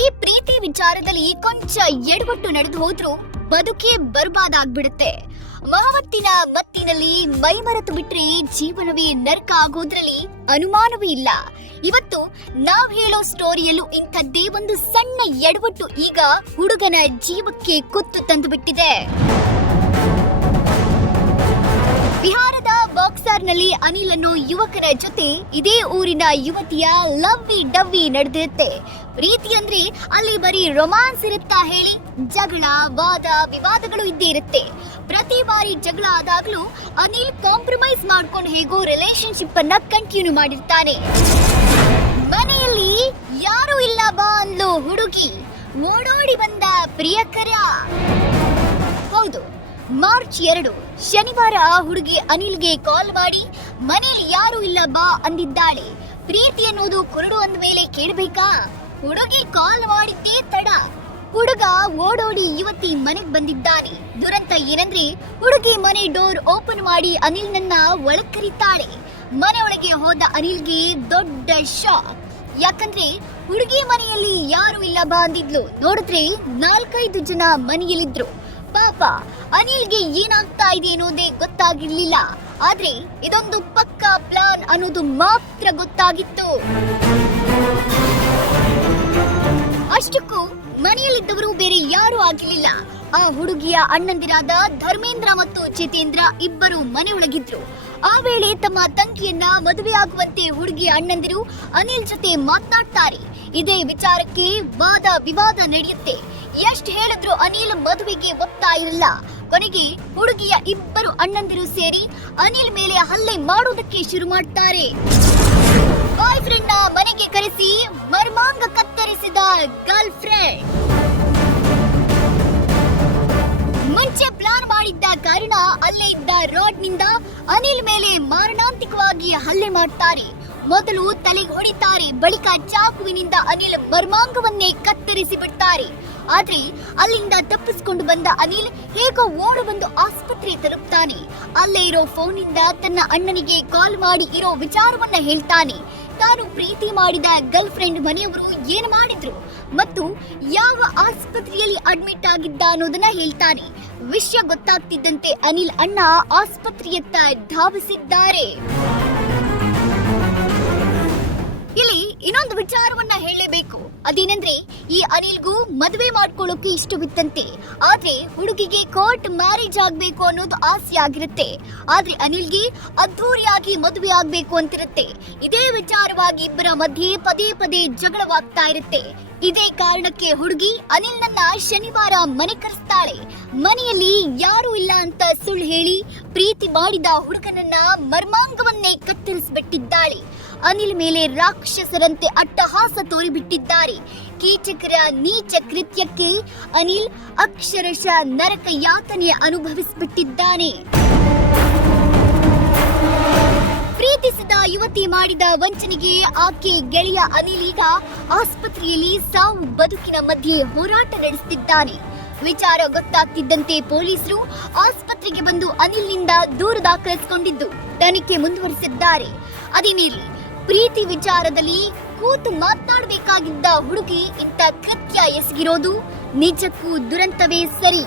ಈ ಪ್ರೀತಿ ವಿಚಾರದಲ್ಲಿ ಕೊಂಚ ಎಡವಟ್ಟು ನಡೆದು ಹೋದ್ರೂ ಬದುಕೇ ಬರ್ಬಾದಾಗ್ಬಿಡುತ್ತೆ. ಮಹವತ್ತಿನ ಮತ್ತಿನಲ್ಲಿ ಮೈಮರೆತು ಬಿಟ್ರೆ ಜೀವನವೇ ನರಕ ಆಗೋದ್ರಲ್ಲಿ ಅನುಮಾನವೇ ಇಲ್ಲ. ಇವತ್ತು ನಾವ್ ಹೇಳೋ ಸ್ಟೋರಿಯಲ್ಲೂ ಇಂಥದ್ದೇ ಒಂದು ಸಣ್ಣ ಎಡವಟ್ಟು ಈಗ ಹುಡುಗನ ಜೀವಕ್ಕೆ ಕುತ್ತು ತಂದು ಬಿಟ್ಟಿದೆ. ಬಿಹಾರದ ಬಾಕ್ಸರ್ನಲ್ಲಿ ಅನಿಲ್ ಅನ್ನೋ ಯುವಕನ ಜೊತೆ ಇದೇ ಊರಿನ ಯುವತಿಯ ಲವ್ವಿ ಡವ್ವಿ ನಡೆದಿರುತ್ತೆ. ಪ್ರೀತಿ ಅಂದ್ರೆ ಅಲ್ಲಿ ಬರೀ ರೊಮ್ಯಾನ್ಸ್ ಇರುತ್ತಾ ಹೇಳಿ? ಜಗಳ, ವಾದ, ವಿವಾದಗಳು ಇದ್ದೇ ಇರುತ್ತೆ. ಪ್ರತಿ ಬಾರಿ ಜಗಳ ಆದಾಗ್ಲೂ ಅನಿಲ್ ಕಾಂಪ್ರಮೈಸ್ ಮಾಡ್ಕೊಂಡು ಹೇಗೋ ರಿಲೇಶನ್ಶಿಪ್ ಅನ್ನ ಕಂಟಿನ್ಯೂ ಮಾಡಿರ್ತಾನೆ. ಮನೆಯಲ್ಲಿ ಯಾರು ಇಲ್ಲ ಬಾ ಅಂದ್ಲು ಹುಡುಗಿ, ಓಡೋಡಿ ಬಂದ ಪ್ರಿಯಕರ. ಹೌದು, ಮಾರ್ಚ್ 2 ಶನಿವಾರ ಹುಡುಗಿ ಅನಿಲ್ಗೆ ಕಾಲ್ ಮಾಡಿ ಮನೇಲಿ ಯಾರು ಇಲ್ಲ ಬಾ ಅಂದಿದ್ದಾಳೆ. ಪ್ರೀತಿ ಅನ್ನೋದು ಕುರುಡು ಅಂದ ಮೇಲೆ ಕೇಳಬೇಕಾ? ಹುಡುಗಿ ಕಾಲ್ ಮಾಡಿದ್ದೇ ತಡ, ಹುಡುಗ ಓಡೋಡಿ ಯುವತಿ ಮನೆಗ್ ಬಂದಿದ್ದಾನೆ. ದುರಂತ ಏನಂದ್ರೆ ಹುಡುಗಿ ಮನೆ ಡೋರ್ ಓಪನ್ ಮಾಡಿ ಅನಿಲ್ನನ್ನ ಒಳಗ್ ಕರೀತಾಳೆ. ಮನೆಯೊಳಗೆ ಹೋದ ಅನಿಲ್ಗೆ ದೊಡ್ಡ ಶಾಕ್. ಯಾಕಂದ್ರೆ ಹುಡುಗಿ ಮನೆಯಲ್ಲಿ ಯಾರು ಇಲ್ಲ ಬಾ ಅಂದಿದ್ಲು. ನೋಡಿದ್ರೆ 4-5 ಜನ ಮನೆಯಲ್ಲಿದ್ರು. ಪಾಪ ಅನಿಲ್ಗೆ ಏನಾಗ್ತಾ ಇದೆ ಅನ್ನೋದೇ ಗೊತ್ತಾಗಿರ್ಲಿಲ್ಲ. ಆದ್ರೆ ಇದೊಂದು ಪಕ್ಕಾ ಪ್ಲಾನ್ ಅನ್ನೋದು ಮಾತ್ರ ಗೊತ್ತಾಗಿತ್ತು. ಅಷ್ಟಕ್ಕೂ ಮನೆಯಲ್ಲಿದ್ದವರು ಬೇರೆ ಯಾರು ಆಗಿರ್ಲಿಲ್ಲ. ಆ ಹುಡುಗಿಯ ಅಣ್ಣಂದಿರಾದ ಧರ್ಮೇಂದ್ರ ಮತ್ತು ಜಿತೇಂದ್ರ ಇಬ್ಬರು ಮನೆಯೊಳಗಿದ್ರು. ಆ ವೇಳೆ ತಮ್ಮ ತಂಗಿಯನ್ನ ಮದುವೆಯಾಗುವಂತೆ ಹುಡುಗಿಯ ಅಣ್ಣಂದಿರು ಅನಿಲ್ ಜೊತೆ ಮಾತನಾಡ್ತಾರೆ. ಇದೇ ವಿಚಾರಕ್ಕೆ ವಾದ ವಿವಾದ ನಡೆಯುತ್ತೆ. ಎಷ್ಟು ಹೇಳಿದ್ರು ಅನಿಲ್ ಮದುವೆಗೆ ಒಪ್ತಾ ಇರಲ್ಲ. ಕೊನೆಗೆ ಹುಡುಗಿಯ ಇಬ್ಬರು ಅಣ್ಣಂದಿರು ಸೇರಿ ಅನಿಲ್ ಮೇಲೆ ಹಲ್ಲೆ ಮಾಡೋದಕ್ಕೆ ಶುರು ಮಾಡ್ತಾರೆ. ಬಾಯ್ ಫ್ರೆಂಡ್ ನ ಮನೆಗೆ ಕರೆಸಿ ಮರ್ಮಾಂಗ ಕತ್ತರಿಸಿದ ಗರ್ಲ್ ಫ್ರೆಂಡ್. ಮುಂಚೆ ಪ್ಲಾನ್ ಮಾಡಿದ್ದ ಕಾರಣ ಅಲ್ಲೇ ಇದ್ದ ರಾಡ್ ನಿಂದ ಅನಿಲ್ ಮೇಲೆ ಮಾರಣಾಂತಿಕವಾಗಿ ಹಲ್ಲೆ ಮಾಡ್ತಾರೆ. ಮೊದಲು ತಲೆಗೆ ಹೊಡಿತಾರೆ, ಬಳಿಕ ಚಾಕುವಿನಿಂದ ಅನಿಲ್ ಮರ್ಮಾಂಗವನ್ನೇ ಕತ್ತರಿಸಿ ಬಿಡ್ತಾರೆ. ಆದ್ರೆ ಅಲ್ಲಿಂದ ತಪ್ಪಿಸಿಕೊಂಡು ಬಂದ ಅನಿಲ್ ಹೇಗೋ ಓಡಿ ಬಂದು ಆಸ್ಪತ್ರೆ ತಲುಪ್ತಾನೆ. ಅಲ್ಲೇ ಇರೋ ಫೋನ್ ನಿಂದ ತನ್ನ ಅಣ್ಣನಿಗೆ ಕಾಲ್ ಮಾಡಿ ಇರೋ ವಿಚಾರವನ್ನ ಹೇಳ್ತಾನೆ. ತಾನು ಪ್ರೀತಿ ಮಾಡಿದ ಗರ್ಲ್ ಫ್ರೆಂಡ್ ಮನೆಯವರು ಏನು ಮಾಡಿದ್ರು ಮತ್ತು ಯಾವ ಆಸ್ಪತ್ರೆಯಲ್ಲಿ ಅಡ್ಮಿಟ್ ಆಗಿದ್ದ ಅನ್ನೋದನ್ನ ಹೇಳ್ತಾನೆ. ವಿಷಯ ಗೊತ್ತಾಗ್ತಿದ್ದಂತೆ ಅನಿಲ್ ಅಣ್ಣ ಆಸ್ಪತ್ರೆಯತ್ತ ಧಾವಿಸಿದ್ದಾರೆ. ಇಲ್ಲಿ ಇನ್ನೊಂದು ವಿಚಾರವನ್ನ ಹೇಳಲೇಬೇಕು. ಅದೇನೆಂದ್ರೆ ಈ ಅನಿಲ್ಗೂ ಮದುವೆ ಮಾಡ್ಕೊಳ್ಳೋಕೆ ಇಷ್ಟವಿತ್ತಂತೆ. ಆದ್ರೆ ಹುಡುಗಿಗೆ ಕೋರ್ಟ್ ಮ್ಯಾರೇಜ್ ಆಗ್ಬೇಕು ಅನ್ನೋದು ಆಸೆ ಆಗಿರುತ್ತೆ. ಆದ್ರೆ ಅನಿಲ್ಗೆ ಅದ್ದೂರಿಯಾಗಿ ಮದುವೆ ಆಗ್ಬೇಕು ಅಂತಿರುತ್ತೆ. ಇದೇ ವಿಚಾರವಾಗಿ ಇಬ್ಬರ ಮಧ್ಯೆ ಪದೇ ಪದೇ ಜಗಳವಾಗ್ತಾ ಇರುತ್ತೆ. ಇದೇ ಕಾರಣಕ್ಕೆ ಹುಡುಗಿ ಅನಿಲ್ನನ್ನ ಶನಿವಾರ ಮನೆ ಕರೆಸ್ತಾಳೆ. ಮನೆಯಲ್ಲಿ ಯಾರು ಇಲ್ಲ ಅಂತ ಸುಳ್ಳು ಹೇಳಿ ಪ್ರೀತಿ ಮಾಡಿದ ಹುಡುಗನನ್ನ ಮರ್ಮಾಂಗವನ್ನೇ ಕತ್ತರಿಸಿಬಿಟ್ಟಿದ್ದಾಳೆ. ಅನಿಲ್ ಮೇಲೆ ರಾಕ್ಷಸರಂತೆ ಅಟ್ಟಹಾಸ ತೋರಿಬಿಟ್ಟಿದ್ದಾರೆ. ಕೀಚಕರ ನೀಚ ಕೃತ್ಯಕ್ಕೆ ಅನಿಲ್ ಅಕ್ಷರಶಃ ನರಕ ಯಾತನೆ ಅನುಭವಿಸಿಬಿಟ್ಟಿದ್ದಾನೆ. ಪ್ರೀತಿಸಿದ ಯುವತಿ ಮಾಡಿದ ವಂಚನೆಗೆ ಆಕೆ ಗೆಳೆಯ ಅನಿಲ್ ಈಗ ಆಸ್ಪತ್ರೆಯಲ್ಲಿ ಸಾವು ಬದುಕಿನ ಮಧ್ಯೆ ಹೋರಾಟ ನಡೆಸುತ್ತಿದ್ದಾನೆ. ವಿಚಾರ ಗೊತ್ತಾಗ್ತಿದ್ದಂತೆ ಪೊಲೀಸರು ಆಸ್ಪತ್ರೆಗೆ ಬಂದು ಅನಿಲ್ನಿಂದ ದೂರು ದಾಖಲಿಸಿಕೊಂಡಿದ್ದು ತನಿಖೆ ಮುಂದುವರಿಸಿದ್ದಾರೆ. ಅದೇನಿರಲಿ, ಪ್ರೀತಿ ವಿಚಾರದಲ್ಲಿ ಕೂತು ಮಾತನಾಡಬೇಕಾಗಿದ್ದ ಹುಡುಗಿ ಇಂಥ ಕೃತ್ಯ ಎಸಗಿರೋದು ನಿಜಕ್ಕೂ ದುರಂತವೇ ಸರಿ.